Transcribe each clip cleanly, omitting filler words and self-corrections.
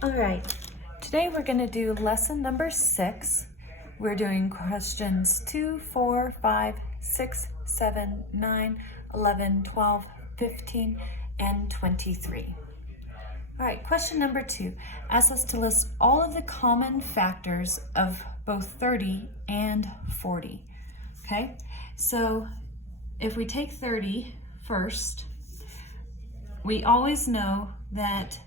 All right, today we're going to do lesson number 6. We're doing questions 2, 4, 5, 6, 7, 9, 11, 12, 15, and 23. All right, question number 2 asks us to list all of the common factors of both 30 and 40. Okay, so if we take 30 first, we always know that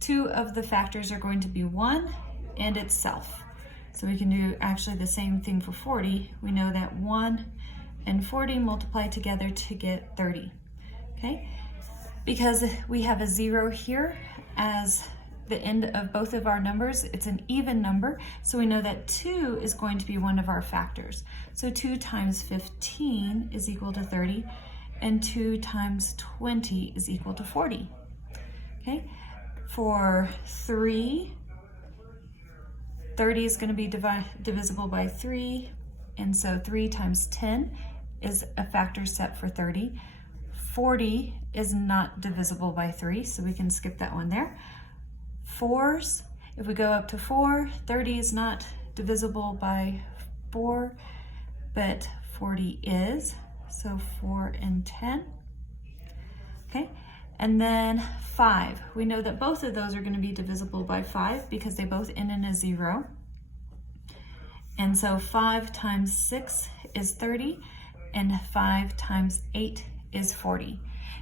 2 of the factors are going to be 1 and itself. So we can do actually the same thing for 40. We know that 1 and 40 multiply together to get 30. Okay? Because we have a 0 here as the end of both of our numbers, it's an even number, so we know that 2 is going to be one of our factors. So 2 times 15 is equal to 30, and 2 times 20 is equal to 40. Okay? For 3, 30 is going to be divisible by 3, and so 3 times 10 is a factor set for 30. 40 is not divisible by 3, so we can skip that one there. 4s, if we go up to 4, 30 is not divisible by 4, but 40 is, so 4 and 10. Okay, and then 5, we know that both of those are going to be divisible by 5 because they both end in a 0. And so 5 times 6 is 30, and 5 times 8 is 40.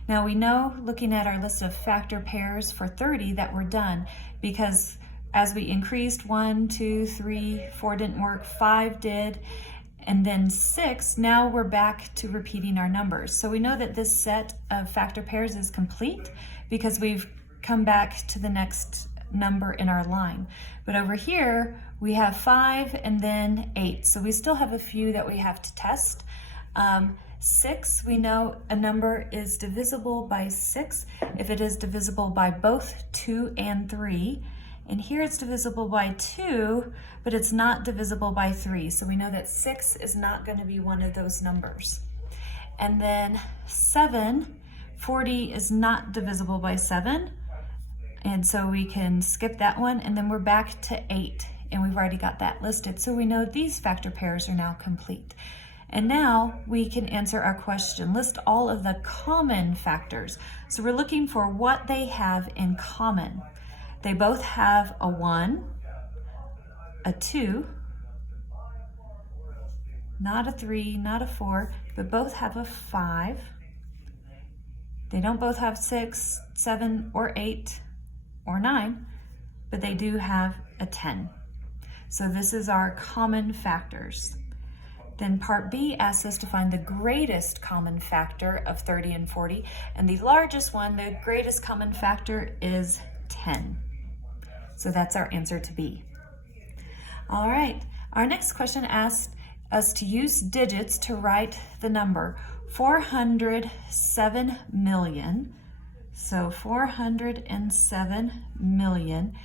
Now we know, looking at our list of factor pairs for 30, that we're done, because as we increased 1, 2, 3, 4 didn't work, 5 did, and then 6, now we're back to repeating our numbers. So we know that this set of factor pairs is complete because we've come back to the next number in our line. But over here, we have 5 and then 8. So we still have a few that we have to test. 6, we know a number is divisible by 6 if it is divisible by both 2 and 3. And here it's divisible by 2, but it's not divisible by 3. So we know that 6 is not going to be one of those numbers. And then 7, 40 is not divisible by 7. And so we can skip that one. And then we're back to 8. And we've already got that listed. So we know these factor pairs are now complete. And now we can answer our question. List all of the common factors. So we're looking for what they have in common. They both have a 1, a 2, not a 3, not a 4, but both have a 5. They don't both have 6, 7, or 8, or 9, but they do have a 10. So this is our common factors. Then part B asks us to find the greatest common factor of 30 and 40, and the largest one, the greatest common factor, is 10. So that's our answer to B. All right, our next question asks us to use digits to write the number 407 million. So 407 million,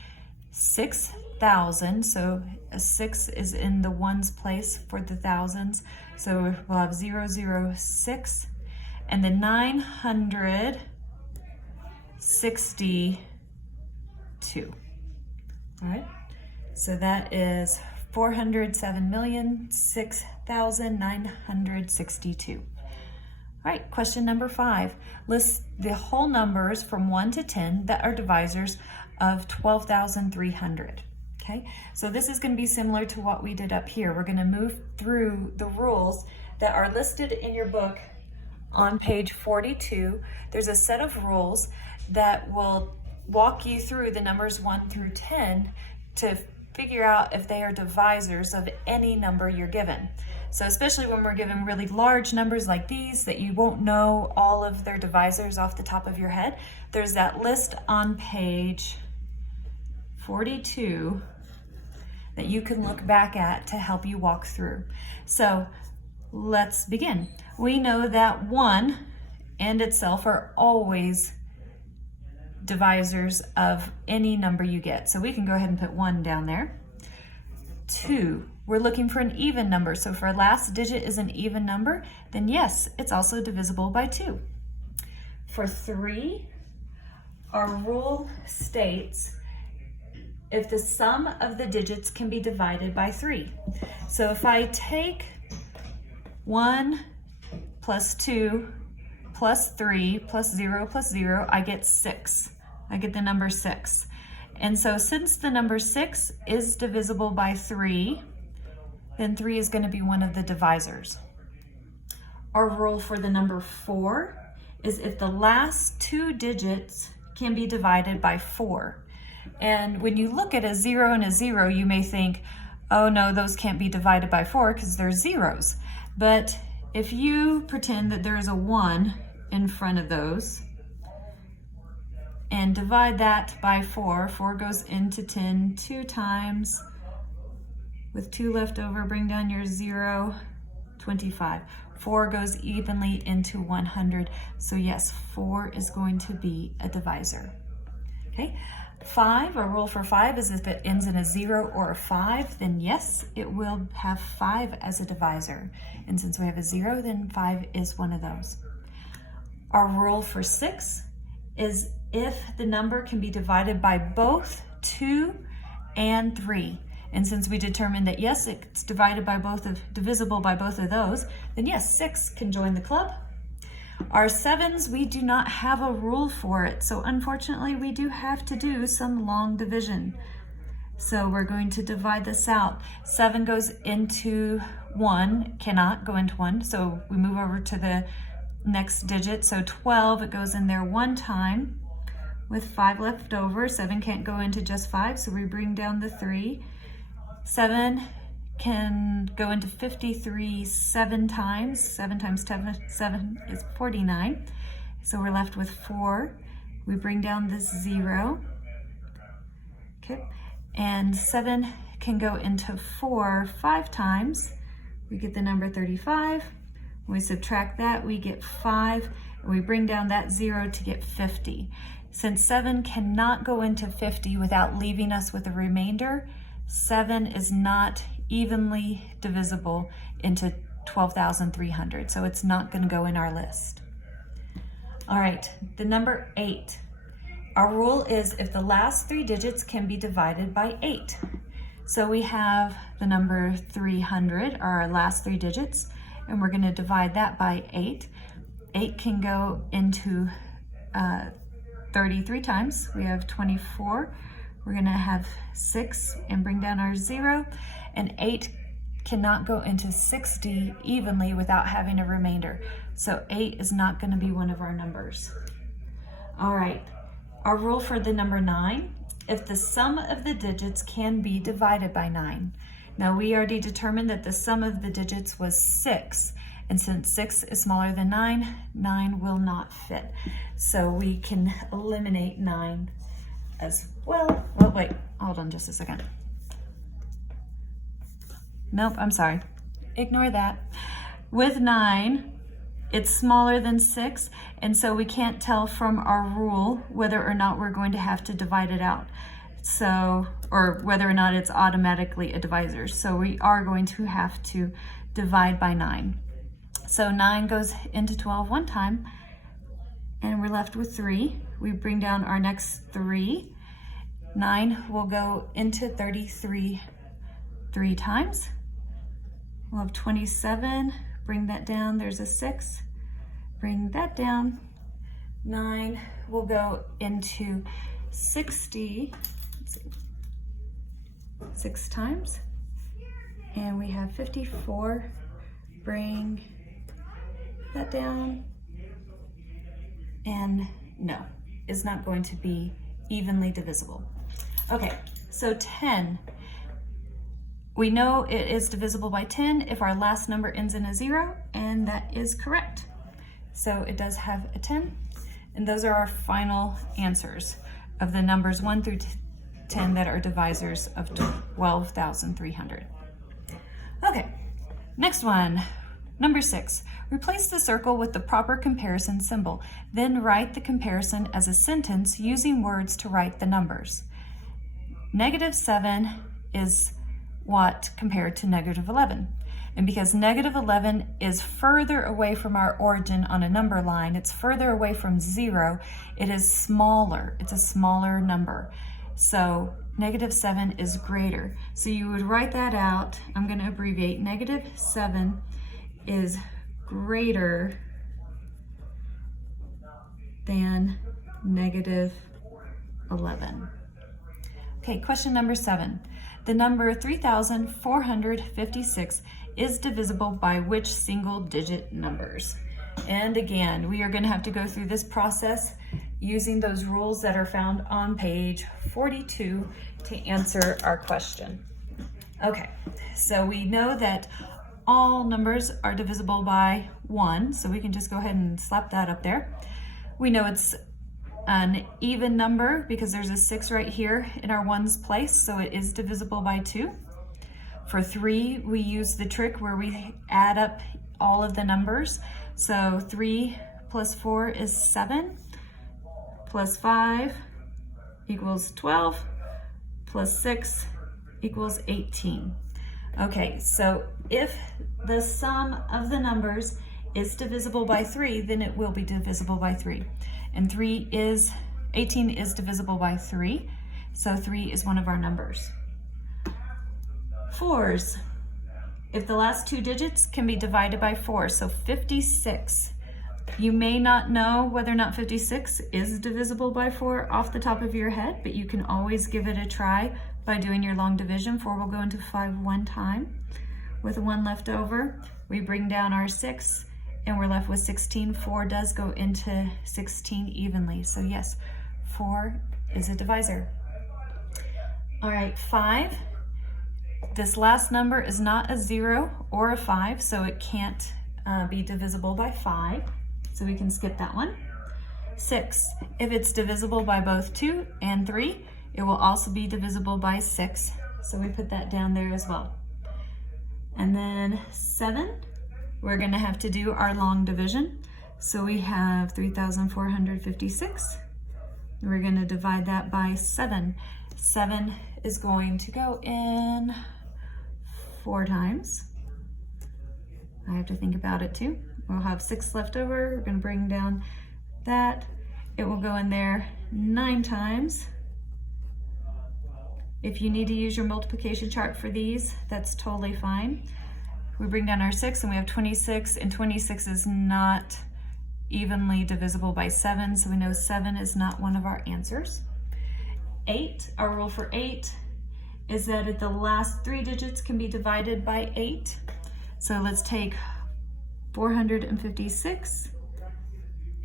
6,000, so a 6 is in the ones place for the thousands, so we'll have 006, and then 962. All right, so that is 407,006,962. All right, question number 5. List the whole numbers from 1 to 10 that are divisors of 12,300. Okay, so this is going to be similar to what we did up here. We're going to move through the rules that are listed in your book on page 42. There's a set of rules that will walk you through the numbers 1 through 10 to figure out if they are divisors of any number you're given. So especially when we're given really large numbers like these that you won't know all of their divisors off the top of your head, there's that list on page 42 that you can look back at to help you walk through. So let's begin. We know that 1 and itself are always divisors of any number you get. So we can go ahead and put 1 down there. 2, we're looking for an even number. So if our last digit is an even number, then yes, it's also divisible by 2. For 3, our rule states if the sum of the digits can be divided by 3. So if I take 1 plus 2 plus 3 plus 0 plus 0, I get 6. I get the number 6. And so since the number 6 is divisible by 3, then 3 is going to be one of the divisors. Our rule for the number 4 is if the last 2 digits can be divided by 4. And when you look at a 0 and a 0, you may think, oh no, those can't be divided by 4 because they're zeros. But if you pretend that there is a 1 in front of those and divide that by 4, 4 goes into 10 2 times. With 2 left over, bring down your 0, 25. 4 goes evenly into 100. So yes, 4 is going to be a divisor. Okay, 5, our rule for 5 is if it ends in a 0 or a 5, then yes, it will have 5 as a divisor. And since we have a 0, then 5 is one of those. Our rule for 6 is if the number can be divided by both 2 and 3. And since we determined that yes, it's divided by divisible by both of those, then yes, 6 can join the club. Our 7s, we do not have a rule for it. So unfortunately, we do have to do some long division. So we're going to divide this out. 7 goes into 1, cannot go into 1. So we move over to the next digit. So 12, it goes in there 1 time with 5 left over. 7 can't go into just 5, so we bring down the 3. 7 can go into 53 7 times. 7 times 7 is 49. So we're left with 4. We bring down this 0. Okay. And 7 can go into 4 5 times. We get the number 35. When we subtract that, we get 5. And we bring down that 0 to get 50. Since 7 cannot go into 50 without leaving us with a remainder, 7 is not evenly divisible into 12,300, so it's not going to go in our list. All right, the number 8. Our rule is if the last 3 digits can be divided by 8. So we have the number 300, our last 3 digits, and we're going to divide that by 8. 8 can go into 33 times. We have 24. We're going to have 6 and bring down our 0. And 8 cannot go into 60 evenly without having a remainder. So 8 is not going to be one of our numbers. All right, our rule for the number 9, if the sum of the digits can be divided by 9. Now we already determined that the sum of the digits was 6. And since 6 is smaller than 9, 9 will not fit. So we can eliminate 9 as well. Well, wait, hold on just a second. Nope, I'm sorry. Ignore that. With 9, it's smaller than 6, and so we can't tell from our rule whether or not we're going to have to divide it out. So, or whether or not it's automatically a divisor. So we are going to have to divide by 9. So 9 goes into 12 one time, and we're left with 3. We bring down our next 3. 9 will go into 33 3 times. We'll have 27, bring that down, there's a 6, bring that down. 9 will go into 60, let's see, 6 times. And we have 54, bring that down. And no, it's not going to be evenly divisible. Okay, so 10. We know it is divisible by 10 if our last number ends in a 0, and that is correct. So it does have a 10, and those are our final answers of the numbers 1 through 10 that are divisors of 12,300. Okay, next one. Number 6, replace the circle with the proper comparison symbol. Then write the comparison as a sentence using words to write the numbers. -7 is what compared to -11? And because -11 is further away from our origin on a number line, it's further away from 0, it is smaller. It's a smaller number. So -7 is greater. So you would write that out. I'm going to abbreviate. -7 is greater than -11. Okay, question number 7. The number 3,456 is divisible by which single digit numbers? And again, we are going to have to go through this process using those rules that are found on page 42 to answer our question. Okay, so we know that all numbers are divisible by 1, so we can just go ahead and slap that up there. We know it's an even number because there's a 6 right here in our ones place, so it is divisible by 2. For 3, we use the trick where we add up all of the numbers. So 3 plus 4 is 7, plus 5 equals 12, plus 6 equals 18. Okay, so if the sum of the numbers is divisible by 3, then it will be divisible by 3. And 18 is divisible by 3, so 3 is one of our numbers. 4s. If the last 2 digits can be divided by 4, so 56. You may not know whether or not 56 is divisible by 4 off the top of your head, but you can always give it a try by doing your long division. 4 will go into 5 one time. With 1 left over, we bring down our 6, and we're left with 16. 4 does go into 16 evenly. So yes, 4 is a divisor. All right, 5. This last number is not a 0 or a 5, so it can't be divisible by 5. So we can skip that one. 6. If it's divisible by both 2 and 3, it will also be divisible by 6. So we put that down there as well. And then 7. We're going to have to do our long division. So we have 3,456. We're going to divide that by 7. 7 is going to go in 4 times. I have to think about it too. We'll have 6 left over. We're going to bring down that. It will go in there 9 times. If you need to use your multiplication chart for these, that's totally fine. We bring down our 6 and we have 26, and 26 is not evenly divisible by 7, so we know 7 is not one of our answers. 8, our rule for 8 is that if the last 3 digits can be divided by 8. So let's take 456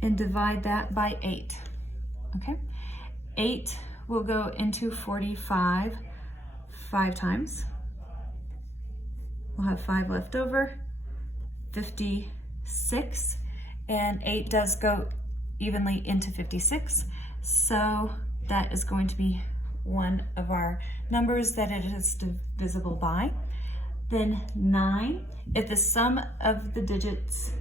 and divide that by 8. Okay, 8 will go into 45 5 times. We'll have 5 left over, 56, and 8 does go evenly into 56. So that is going to be one of our numbers that it is divisible by. Then 9, if the sum of the digits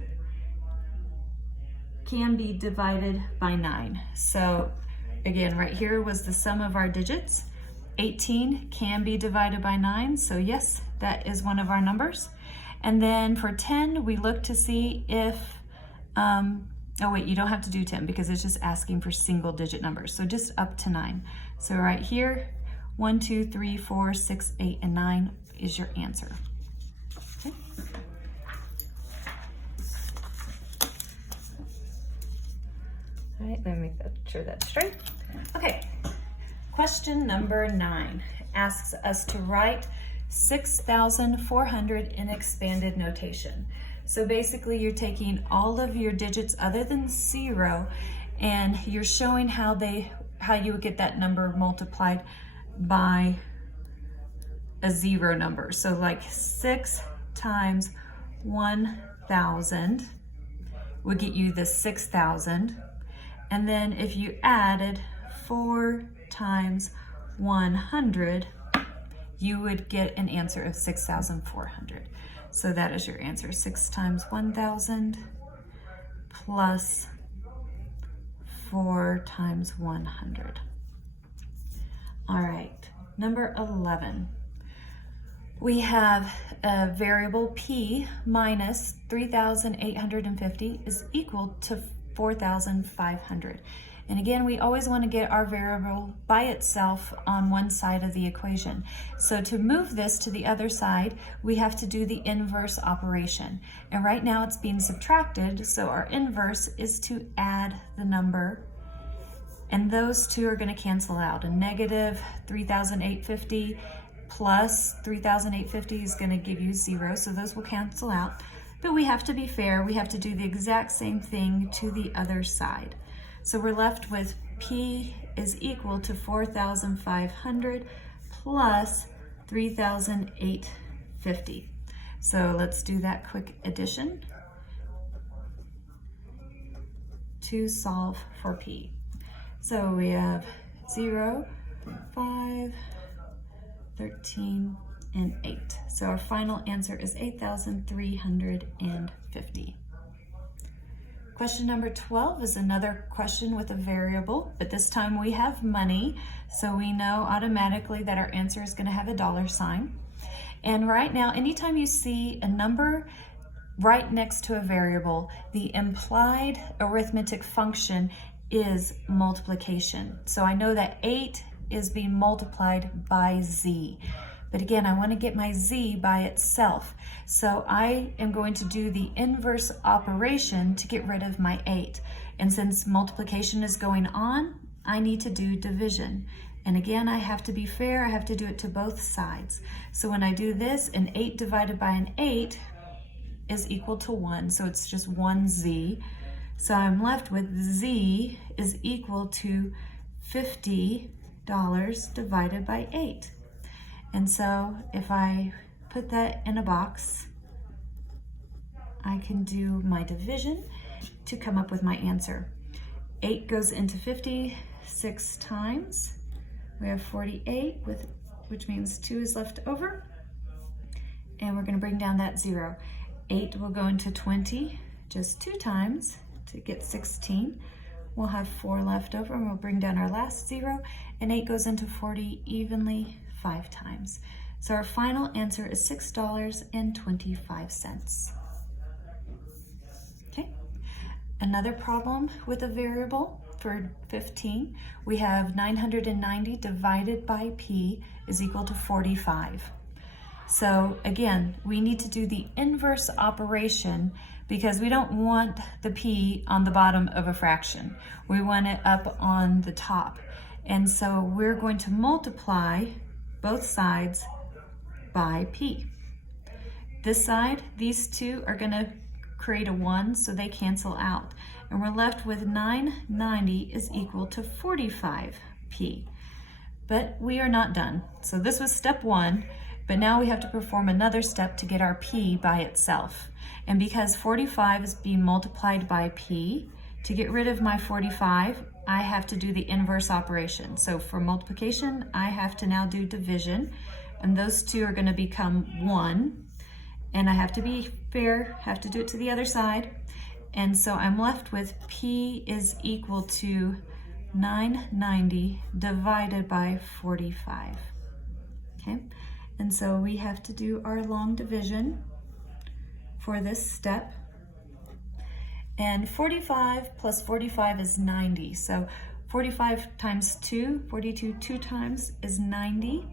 can be divided by 9. So again, right here was the sum of our digits. 18 can be divided by 9, so yes, that is one of our numbers. And then for 10, we look to see if, oh wait, you don't have to do 10 because it's just asking for single digit numbers, so just up to 9. So right here, 1, 2, 3, 4, 6, 8, and 9 is your answer. Okay. All right, let me make sure that's straight. Okay. Question number 9 asks us to write 6,400 in expanded notation. So basically you're taking all of your digits other than 0 and you're showing how you would get that number multiplied by a 0 number. So like 6 times 1,000 would get you the 6,000. And then if you added 4 times 100, you would get an answer of 6,400. So that is your answer, 6 times 1,000 plus 4 times 100. All right, number 11. We have a variable p minus 3,850 is equal to 4,500. And again, we always want to get our variable by itself on one side of the equation. So to move this to the other side, we have to do the inverse operation. And right now it's being subtracted, so our inverse is to add the number. And those two are going to cancel out. A negative 3,850 plus 3,850 is going to give you 0, so those will cancel out. But we have to be fair. We have to do the exact same thing to the other side. So we're left with P is equal to 4,500 plus 3,850. So let's do that quick addition to solve for P. So we have 0, 5, 13, and 8. So our final answer is 8,350. Question number 12 is another question with a variable, but this time we have money, so we know automatically that our answer is going to have a $sign. And right now, anytime you see a number right next to a variable, the implied arithmetic function is multiplication. So I know that 8 is being multiplied by z. But again, I want to get my z by itself. So I am going to do the inverse operation to get rid of my 8. And since multiplication is going on, I need to do division. And again, I have to be fair. I have to do it to both sides. So when I do this, an 8 divided by an 8 is equal to 1. So it's just 1z. So I'm left with z is equal to $50 divided by 8. And so if I put that in a box, I can do my division to come up with my answer. 8 goes into 50 6 times. We have 48, which means 2 is left over. And we're going to bring down that 0. 8 will go into 20 just 2 times to get 16. We'll have 4 left over, and we'll bring down our last 0. And 8 goes into 40 evenly 5 times. So our final answer is $6.25. Okay. Another problem with a variable for 15, we have 990 divided by P is equal to 45. So again, we need to do the inverse operation because we don't want the P on the bottom of a fraction. We want it up on the top. And so we're going to multiply both sides by P. This side, these two are going to create a 1, so they cancel out. And we're left with 990 is equal to 45P. But we are not done. So this was step 1, but now we have to perform another step to get our P by itself. And because 45 is being multiplied by P, to get rid of my 45, I have to do the inverse operation. So for multiplication, I have to now do division, and those two are going to become 1. And I have to be fair, have to do it to the other side. And so I'm left with P is equal to 990 divided by 45. Okay, and so we have to do our long division for this step. And 45 plus 45 is 90. So 45 times 2, 42 2 times is 90.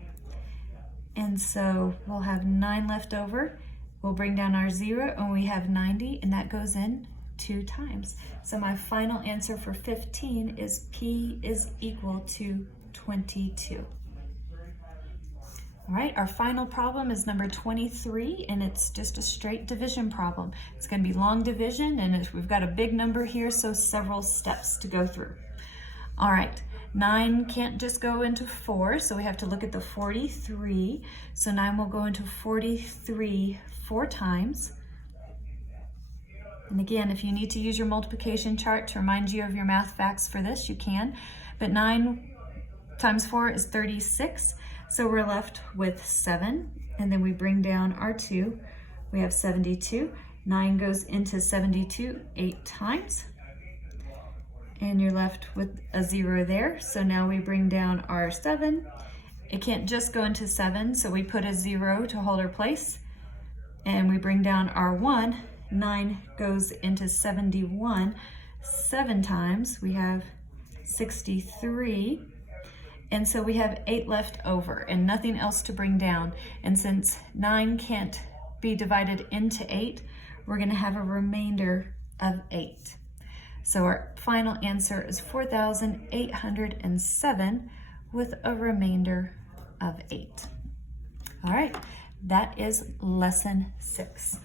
And so we'll have 9 left over. We'll bring down our 0 and we have 90, and that goes in 2 times. So my final answer for 15 is P is equal to 22. All right, our final problem is number 23, and it's just a straight division problem. It's going to be long division, and we've got a big number here, so several steps to go through. All right, 9 can't just go into 4, so we have to look at the 43. So 9 will go into 43 4 times. And again, if you need to use your multiplication chart to remind you of your math facts for this, you can. But 9 times 4 is 36. So we're left with 7, and then we bring down our 2. We have 72. 9 goes into 72 8 times. And you're left with a 0 there. So now we bring down our 7. It can't just go into 7, so we put a 0 to hold our place. And we bring down our 1. 9 goes into 71 7 times. We have 63. And so we have 8 left over and nothing else to bring down. And since 9 can't be divided into 8, we're going to have a remainder of 8. So our final answer is 4,807 with a remainder of 8. All right, that is lesson 6.